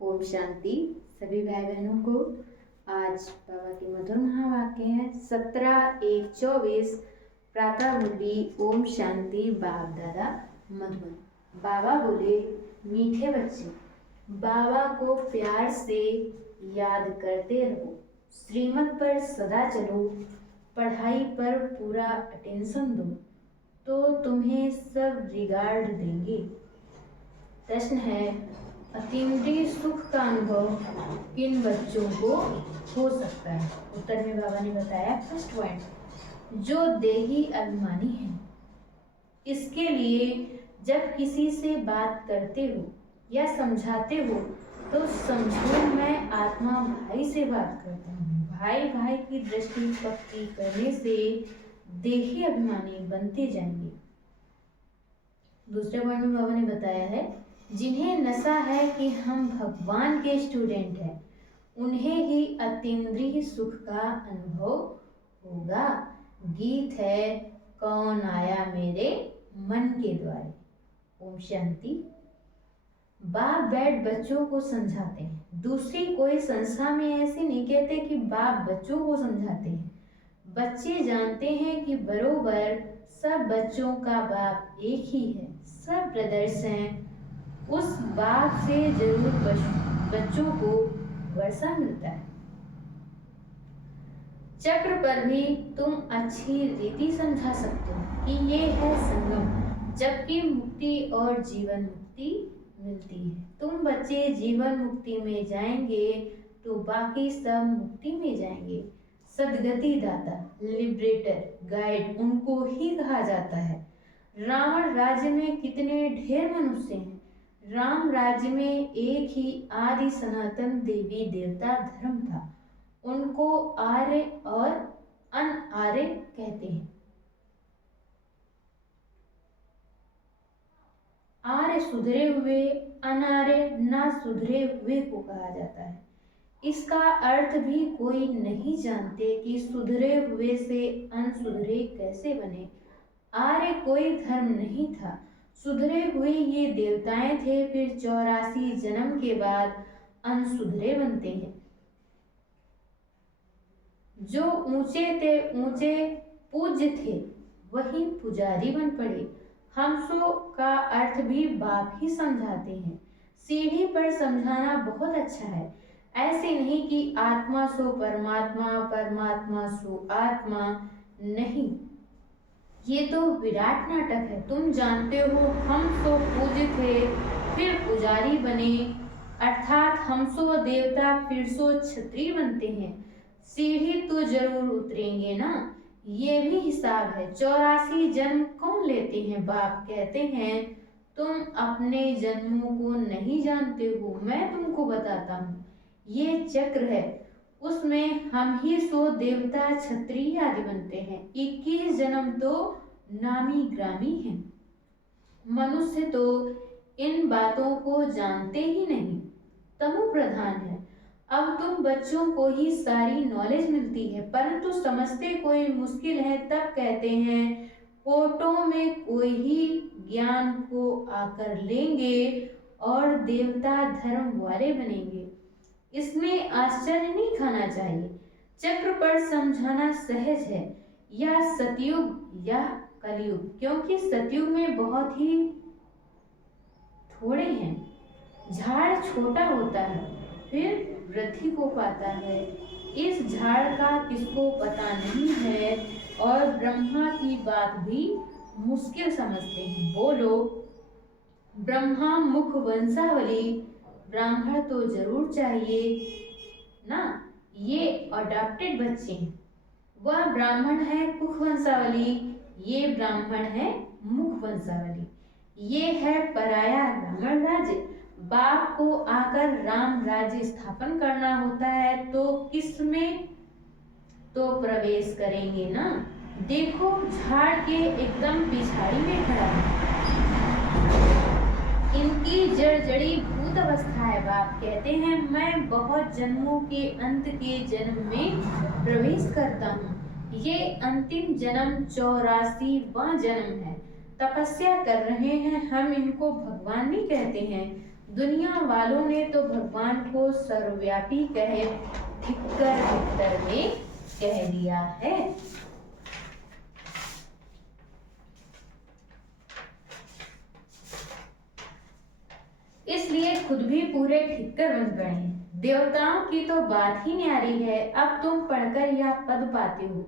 ओम शांति। सभी भाई बहनों को आज बाबा के मधुर महावाक्य हैं 17/1/24 प्रातः मुरली। ओम शांति। बाप दादा मधुबन। बाबा बोले, मीठे बच्चे, बाबा को प्यार से याद करते रहो, श्रीमत पर सदा चलो, पढ़ाई पर पूरा अटेंशन दो तो तुम्हें सब रिगार्ड देंगे। प्रश्न है, अतीन्द्रिय सुख का अनुभव किन बच्चों को हो सकता है? उत्तर में बाबा ने बताया, फर्स्ट पॉइंट, जो देही अभिमानी है। इसके लिए जब किसी से बात करते हो या समझाते हो तो समझो मैं आत्मा भाई से बात करता हूँ। भाई भाई की दृष्टि पक्की करने से देही अभिमानी बनते जाएंगे। दूसरे पॉइंट में बाबा ने बताया है, जिन्हें नशा है कि हम भगवान के स्टूडेंट हैं, उन्हें ही अतीन्द्रिय सुख का अनुभव होगा। गीत है, कौन आया मेरे मन के द्वारे। ओम शांति। बाप बैठ बच्चों को समझाते हैं। दूसरी कोई संस्था में ऐसे नहीं कहते कि बाप बच्चों को समझाते हैं। बच्चे जानते हैं कि बरोबर सब बच्चों का बाप एक ही है, सब ब्रदर्स हैं। उस बाप से जरूर बच्चों को वर्षा मिलता है। चक्र पर भी तुम अच्छी रीति समझा सकते हो कि ये है संगम, जबकि मुक्ति और जीवन मुक्ति मिलती है। तुम बच्चे जीवन मुक्ति में जाएंगे तो बाकी सब मुक्ति में जाएंगे। सदगति दाता, लिबरेटर, गाइड उनको ही कहा जाता है। रावण राज्य में कितने ढेर मनुष्य हैं। राम राज्य में एक ही आदि सनातन देवी देवता धर्म था। उनको आर्य और अनआर्य कहते हैं। आर्य सुधरे हुए, अनार्य ना सुधरे हुए को कहा जाता है। इसका अर्थ भी कोई नहीं जानते कि सुधरे हुए से अनसुधरे कैसे बने। आर्य कोई धर्म नहीं था, सुधरे हुए ये देवताएं थे। फिर 84 जन्म के बाद अनसुधरे बनते हैं। जो ऊंचे थे, ऊंचे पूज्य थे, वही पुजारी बन पड़े। हमसो का अर्थ भी बाप ही समझाते हैं। सीढ़ी पर समझाना बहुत अच्छा है। ऐसे नहीं कि आत्मा सो परमात्मा, परमात्मा सो आत्मा। नहीं, ये तो विराट नाटक है। तुम जानते हो हम सो पूज्य थे, फिर पुजारी बने, अर्थात हम सो देवता फिर सो क्षत्रिय बनते हैं। सीढ़ी तो जरूर उतरेंगे ना, ये भी हिसाब है। 84 जन्म कौन लेते हैं? बाप कहते हैं, तुम अपने जन्मों को नहीं जानते हो, मैं तुमको बताता हूँ। ये चक्र है, उसमें हम ही सो देवता क्षत्रिय आदि बनते हैं। 21 जन्म तो नामी ग्रामी हैं। मनुष्य तो इन बातों को जानते ही नहीं, तमो प्रधान है। अब तुम बच्चों को ही सारी नॉलेज मिलती है, परंतु समझते कोई मुश्किल है। तब कहते हैं कोटों में कोई ही ज्ञान को आकर लेंगे और देवता धर्म वाले बनेंगे। इसमें आश्चर्य नहीं खाना चाहिए। चक्र पर समझाना सहज है, या सतयुग या कलयुग, क्योंकि सतयुग में बहुत ही थोड़े हैं। झाड़ छोटा होता है, फिर वृद्धि को पाता है। इस झाड़ का किसको पता नहीं है, और ब्रह्मा की बात भी मुश्किल समझते हैं। बोलो, ब्रह्मा मुख वंशावली, ब्राह्मण तो जरूर चाहिए ना। ये अडॉप्टेड बच्चे हैं। वह ब्राह्मण है कुख वंशावली, ये ब्राह्मण है मुख वंशावली। ये है पराया रावण राज्य। बाप को आकर राम राज्य स्थापन करना होता है तो किसमें तो प्रवेश करेंगे ना। देखो, झाड़ के एकदम पिछाड़ी में खड़ा है। इनकी जड़ी भूत अवस्था है। बाप कहते हैं, मैं बहुत जन्मों के अंत के जन्म में प्रवेश करता हूँ। ये अंतिम जन्म 84वां जन्म है। तपस्या कर रहे हैं हम, इनको भगवान नहीं कहते हैं। दुनिया वालों ने तो भगवान को सर्वव्यापी कहे धिक्कर धिक्कर में कह दिया है। इसलिए खुद भी पूरे ठिक्कर बन गए हैं। देवताओं की तो बात ही न्यारी है। अब तुम पढ़कर यह पद पाते हो,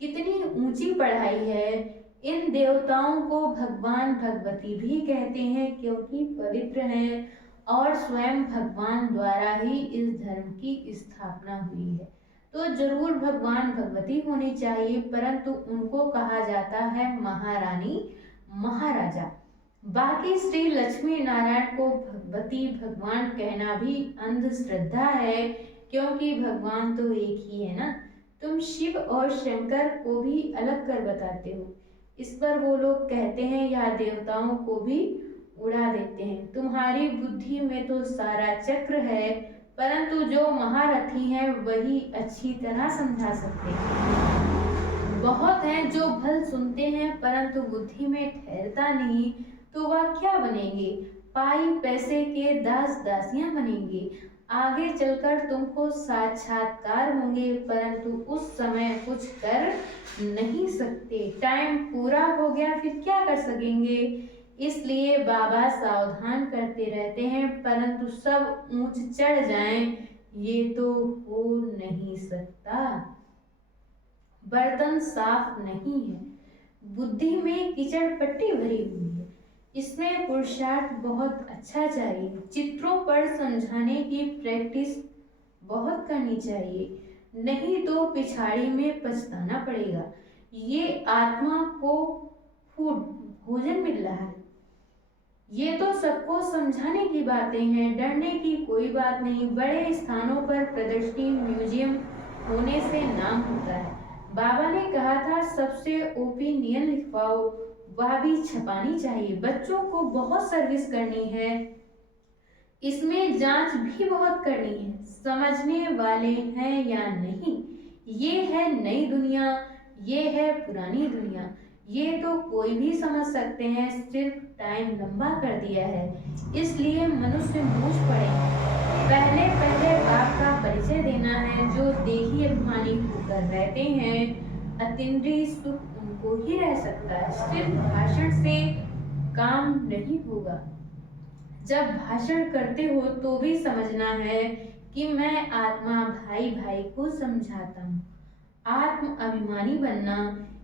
कितनी ऊंची पढ़ाई है। इन देवताओं को भगवान भगवती भी कहते हैं क्योंकि पवित्र हैं और स्वयं भगवान द्वारा ही इस धर्म की स्थापना हुई है। तो जरूर भगवान भगवती होनी चाहिए, परंतु उनको कहा जाता है महारानी महाराजा। बाकी श्री लक्ष्मी नारायण को भगवती भगवान कहना भी अंधश्रद्धा है, क्योंकि भगवान तो एक ही है ना। तुम शिव और शंकर को भी अलग कर बताते हो। इस पर वो लोग कहते हैं या देवताओं को भी उड़ा देते हैं। तुम्हारी बुद्धि में तो सारा चक्र है, परंतु जो महारथी हैं वही अच्छी तरह समझा सकते हैं। बहुत हैं जो भल सुनते हैं परंतु बुद्धि में ठहरता नहीं, तो वह क्या बनेंगे? पाई पैसे के दास दासियां बनेंगे। आगे चलकर तुमको साक्षात्कार होंगे, परंतु उस समय कुछ कर नहीं सकते। टाइम पूरा हो गया, फिर क्या कर सकेंगे? इसलिए बाबा सावधान करते रहते हैं, परंतु सब ऊंच चढ़ जाएं, ये तो हो नहीं सकता। बर्तन साफ नहीं है, बुद्धि में कीचड़ पट्टी भरी हुई है। इसमें पुरुषार्थ बहुत अच्छा चाहिए। चित्रों पर समझाने की प्रैक्टिस बहुत करनी चाहिए, नहीं तो पिछाड़ी में पछताना पड़ेगा। ये आत्मा को फूड भोजन मिल रहा है। ये तो सबको समझाने की बातें हैं, डरने की कोई बात नहीं। बड़े स्थानों पर प्रदर्शनी म्यूजियम होने से नाम होता है। बाबा ने कहा था सबसे ओपिनियन लिखवाओ, वह भी छपानी चाहिए। बच्चों को बहुत सर्विस करनी है, इसमें जांच भी बहुत करनी है, समझने वाले हैं या नहीं। ये है नई दुनिया, ये है पुरानी दुनिया, ये तो कोई भी समझ सकते हैं, सिर्फ टाइम लंबा कर दिया है, इसलिए मनुष्य मूछ पड़े। पहले पहले बाप का परिचय देना है। जो देही अभिमानी होकर रहते हैं, अतीन्द्रिय सुख उनको ही रह सकता है। सिर्फ भाषण से काम नहीं होगा। जब भाषण करते हो तो भी समझना है कि मैं आत्मा भाई भाई को समझाता हूँ। आत्म अभिमानी बनना,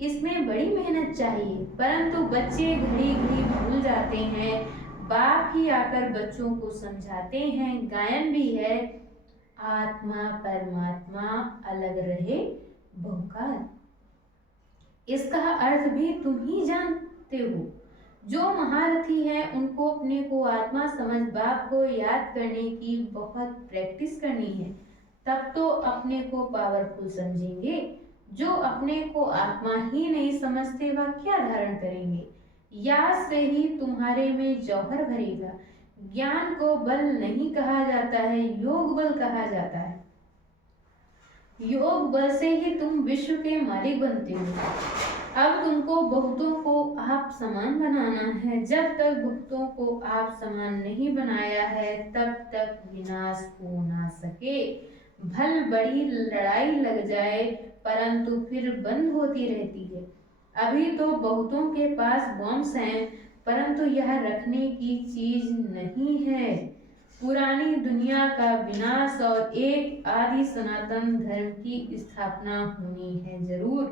इसमें बड़ी मेहनत चाहिए, परंतु बच्चे घड़ी घड़ी भूल जाते हैं। बाप ही आकर बच्चों को समझाते हैं। गायन भी है, आत्मा परमात्मा अलग रहे बहुकार। इसका अर्थ भी तुम ही जानते हो। जो महारथी हैं उनको अपने को आत्मा समझ बाप को याद करने की बहुत प्रैक्टिस करनी है, तब तो अपने को पावरफुल समझेंगे। जो अपने को आत्मा ही नहीं समझते वह क्या धारण करेंगे? याद से ही तुम्हारे में जौहर भरेगा। ज्ञान को बल नहीं कहा जाता है, योग बल कहा जाता है। योग बल से ही तुम विश्व के मालिक बनते हो। अब तुमको बहुतों को आप समान बनाना है। जब तक बहुतों को आप समान नहीं बनाया है, तब तक विनाश हो ना सके। भल बड़ी लड़ाई लग जाए, परंतु फिर बंद होती रहती है। अभी तो बहुतों के पास बॉम्ब्स हैं, परंतु यह रखने की चीज नहीं है। पुरानी दुनिया का विनाश और एक आदि सनातन धर्म की स्थापना होनी है जरूर।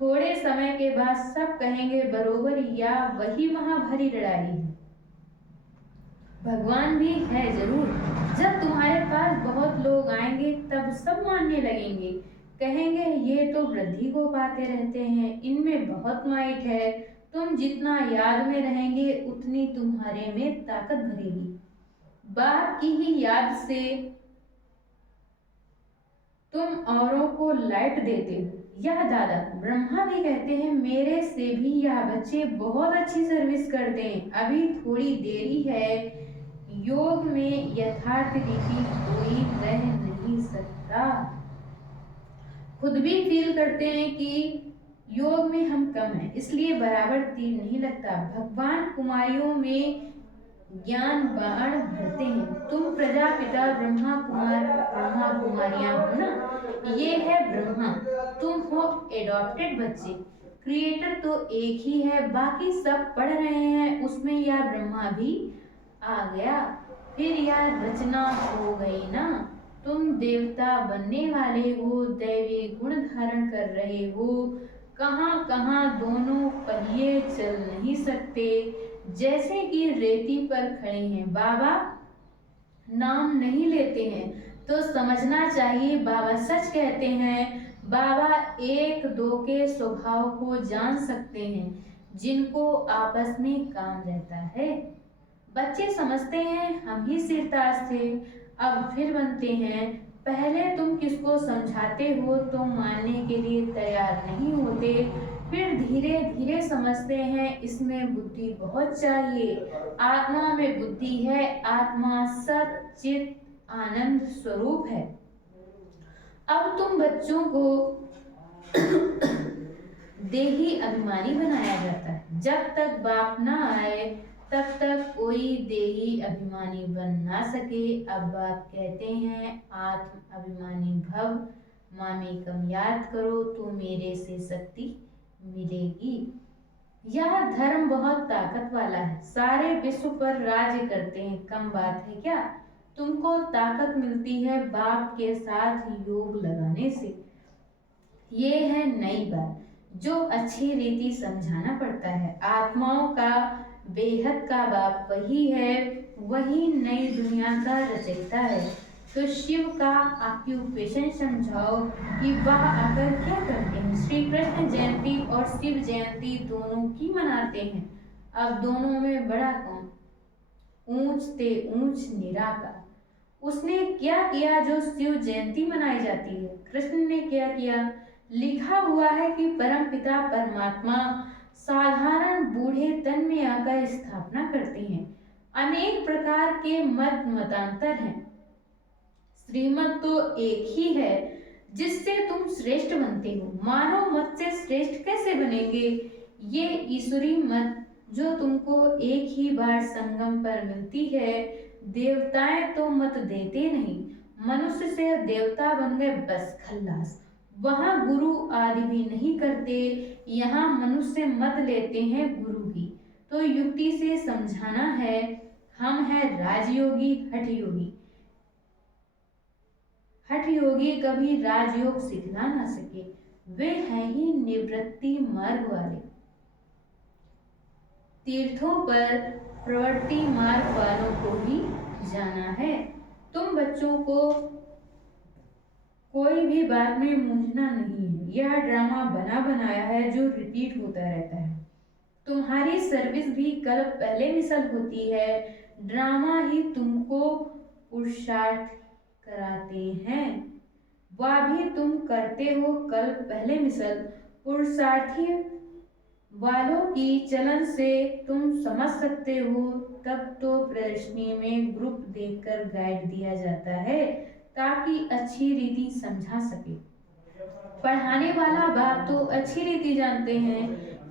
थोड़े समय के बाद सब कहेंगे बरोबर या वही वहां भरी लड़ाई है। भगवान भी है जरूर। जब तुम्हारे पास बहुत लोग आएंगे तब सब मानने लगेंगे, कहेंगे ये तो वृद्धि को पाते रहते हैं, इनमें बहुत माइट है। तुम जितना याद में रहेंगे उतनी तुम्हारे में ताकत भरेगी। बाप की ही याद से तुम औरों को लाइट देते हो। यह दादा ब्रह्मा भी कहते हैं, मेरे से भी यह बच्चे बहुत अच्छी सर्विस करते हैं। अभी थोड़ी देरी है। योग में यथार्थ रीति कोई रह नहीं सकता। खुद भी फील करते हैं कि योग में हम कम हैं, इसलिए बराबर तीर नहीं लगता। भगवान कुमारियों में ज्ञान बाण भरते हैं। तुम प्रजापिता ब्रह्मा कुमारियां हो ना, ये है ब्रह्मा, तुम हो एडॉप्टेड बच्चे। क्रिएटर तो एक ही है, बाकी सब पढ़ रहे हैं, उसमें यह ब्रह्मा भी आ गया। फिर यह रचना हो गई ना, तुम देवता बनने वाले हो, दैवी गुण धारण कर रहे हो। कहाँ कहाँ दोनों पहिए चल नहीं सकते, जैसे कि रेती पर खड़े हैं। बाबा नाम नहीं लेते हैं तो समझना चाहिए बाबा सच कहते हैं। बाबा एक दो के स्वभाव को जान सकते हैं, जिनको आपस में काम रहता है। बच्चे समझते हैं हम ही सिरताज थे, अब फिर बनते हैं। पहले तुम किसको समझाते हो तो मानने के लिए तैयार नहीं होते, फिर धीरे धीरे समझते हैं इसमें बुद्धि बहुत चाहिए। आत्मा में बुद्धि है, आत्मा सच्चित आनंद स्वरूप है। अब तुम बच्चों को देही अभिमानी बनाया जाता है। जब तक बाप ना आए तब तक कोई देही अभिमानी बन ना सके। अब बाप कहते हैं आत्म अभिमानी भव, मामी कम याद करो तो मेरे से शक्ति मिलेगी। यह धर्म बहुत ताकत वाला है, सारे विश्व पर राज्य करते हैं, कम बात है क्या? तुमको ताकत मिलती है बाप के साथ योग लगाने से। ये है नई बात जो अच्छी रीति समझाना पड़ता है। आत्माओं का बेहद का बाप वही है, वही नई दुनिया का रचयिता है। तो शिव का ऑक्यूपेशन समझाओ कि वह आकर क्या करते हैं। श्री कृष्ण जयंती और शिव जयंती दोनों की मनाते हैं। अब दोनों में बड़ा कौन? ऊंच ते ऊंच निराकार। उसने क्या किया जो शिव जयंती मनाई जाती है? कृष्ण ने क्या किया? लिखा हुआ है कि परमपिता परमात्मा साधारण बूढ़े तन में आकर स्थापना करते हैं। अनेक प्रकार के मतांतर हैं, श्रीमत तो एक ही है जिससे तुम श्रेष्ठ बनते हो। मानव मत से श्रेष्ठ कैसे बनेंगे? ये ईश्वरी मत जो तुमको एक ही बार संगम पर मिलती है। देवताएं तो मत देते नहीं, मनुष्य से देवता बन गए बस खल्लास। वहां गुरु आदि भी नहीं करते, यहाँ मनुष्य मत लेते हैं गुरु भी। तो युक्ति से समझाना है, हम हैं राजयोगी हठयोगी। हठयोगी कभी राजयोग सिखला ना सके, वे हैं ही निवृत्ति मार्ग वाले। तीर्थों पर प्रवृत्ति मार्ग वालों को ही जाना है। तुम बच्चों को कोई भी बात में मूंझना नहीं है, यह ड्रामा बना बनाया है जो रिपीट होता रहता है। तुम्हारी सर्विस भी कल पहले मिसल होती है, ड्रामा ही तुमको पुरुषार्थ कराते हैं। वह भी तुम करते हो कल पहले मिसल। पुरुषार्थी वालों की चलन से तुम समझ सकते हो, तब तो प्रदर्शनी में ग्रुप देखकर गाइड दिया जाता है ताकि अच्छी रीति समझा सके। पढ़ाने वाला बाप तो अच्छी रीति जानते हैं,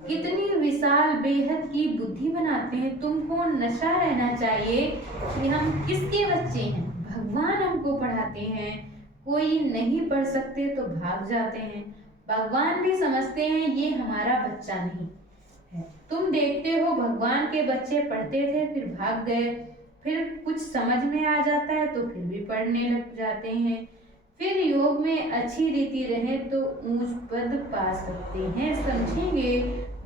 कितनी विशाल बेहद की बुद्धि बनाते हैं। तुमको नशा रहना चाहिए कि हम किसके बच्चे हैं। भगवान हमको पढ़ाते हैं, कोई नहीं पढ़ सकते तो भाग जाते हैं। भगवान भी समझते हैं ये हमारा बच्चा नहीं है। तुम देखते हो भगवान के बच्चे पढ़ते थे फिर भाग गए, फिर कुछ समझ में आ जाता है तो फिर भी पढ़ने लग जाते हैं। फिर योग में अच्छी रीति रहे तो ऊंच पद पा सकते हैं, समझेंगे।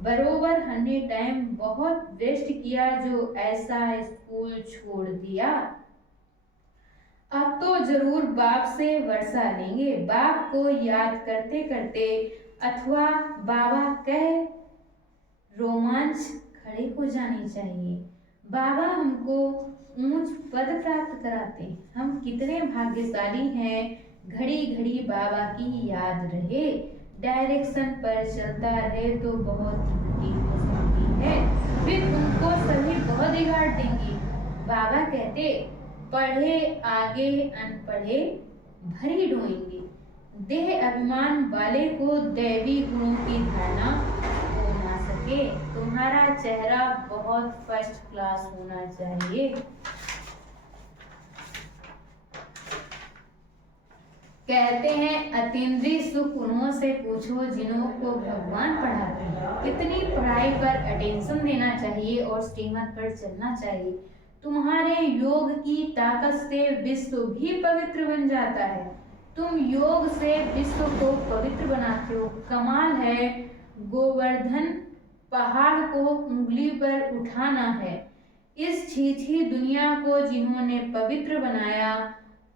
बरोबर हमने टाइम बहुत वेस्ट किया जो ऐसा स्कूल छोड़ दिया। अब तो जरूर बाप से वर्षा लेंगे। बाप को याद करते करते अथवा बाबा कह रोमांच खड़े हो जानी चाहिए। बाबा हमको ऊंच पद प्राप्त कराते हैं, हम कितने भाग्यशाली हैं। घड़ी घड़ी बाबा की याद रहे, डायरेक्शन पर चलता रहे तो बहुत त्रुटि हो सकती है, फिर उनको सभी बहुत बिगाड़ देंगी। बाबा कहते पढ़े आगे अनपढ़े भरी ढोएंगे। देह अभिमान वाले को दैवी गुणों की धारणा हो ना सके। ओके, तुम्हारा चेहरा बहुत फर्स्ट क्लास होना चाहिए। कहते हैं अतीन्द्रिय सुख उन्हों से पूछो जिन्हों को भगवान पढ़ाते हैं। कितनी पढ़ाई पर अटेंशन देना चाहिए और श्रीमत पर चलना चाहिए। तुम्हारे योग की ताकत से विश्व भी पवित्र बन जाता है। तुम योग से विश्व को पवित्र बनाते हो। कमाल है, गोवर्धन पहाड़ को उंगली पर उठाना है। इस छीछी दुनिया को जिन्होंने पवित्र बनाया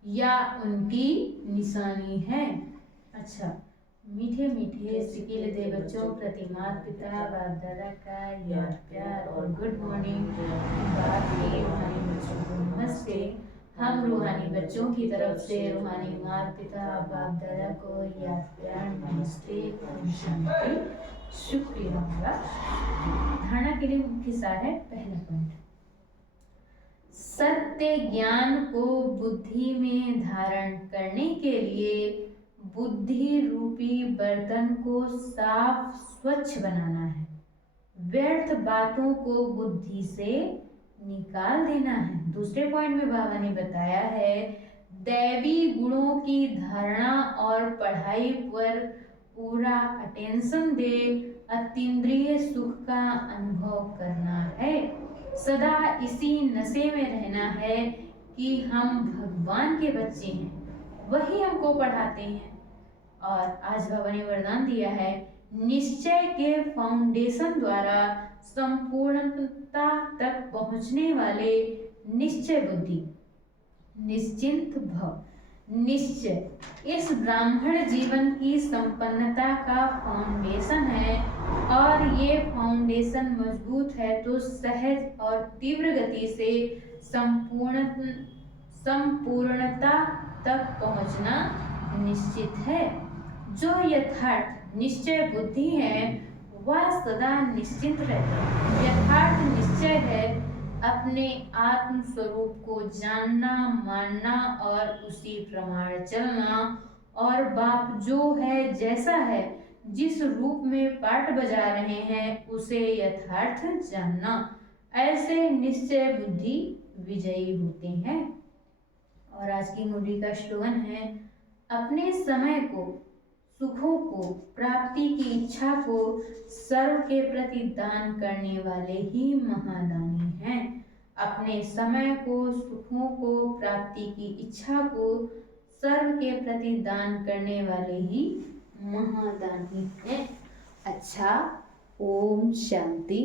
या उनकी निशानी है। अच्छा, मीठे मीठे सिकिल दे बच्चों प्रति माता पिता बाप दादा का याद प्यार और गुड मॉर्निंग। बात की रूहानी बच्चों को नमस्ते। हम रूहानी बच्चों की तरफ से रूहानी माता पिता बाप दादा को याद प्यार नमस्ते ओम शांति। शुक्रिया होगा। धारणा के लिए मुख्य सार है। पहला पॉइंट, सत्य ज्ञान को बुद्धि में धारण करने के लिए बुद्धि रूपी बर्तन को साफ स्वच्छ बनाना है। व्यर्थ बातों को बुद्धि से निकाल देना है। दूसरे पॉइंट में बाबा ने बताया है दैवी गुणों की धारणा और पढ़ाई पर पूरा अटेंशन दे अतीन्द्रिय सुख का अनुभव करना है। सदा इसी नशे में रहना है कि हम भगवान के बच्चे हैं, वही हमको पढ़ाते हैं। और आज बाबा ने वरदान दिया है निश्चय के फाउंडेशन द्वारा संपूर्णता तक पहुंचने वाले निश्चय बुद्धि, निश्चिंत भव। निश्चय इस ब्राह्मण जीवन की संपन्नता का फाउंडेशन है और ये फाउंडेशन मजबूत है तो सहज और तीव्र गति से संपूर्णता तक पहुंचना निश्चित है। जो यथार्थ निश्चय बुद्धि है वह सदा निश्चिंत रहता है। यथार्थ निश्चय है अपने आत्म स्वरूप को जानना, मानना और उसी प्रमाण चलना। और बाप जो है, जैसा है, जिस रूप में पाठ बजा रहे हैं उसे यथार्थ जानना। ऐसे निश्चय बुद्धि विजयी होते हैं। और आज की मुरली का स्लोगन है अपने समय को, सुखों को, प्राप्ति की इच्छा को सर्व के प्रति दान करने वाले ही महादानी हैं। अपने समय को, सुखों को, प्राप्ति की इच्छा को सर्व के प्रति दान करने वाले ही महादानी हैं। अच्छा, ओम शांति।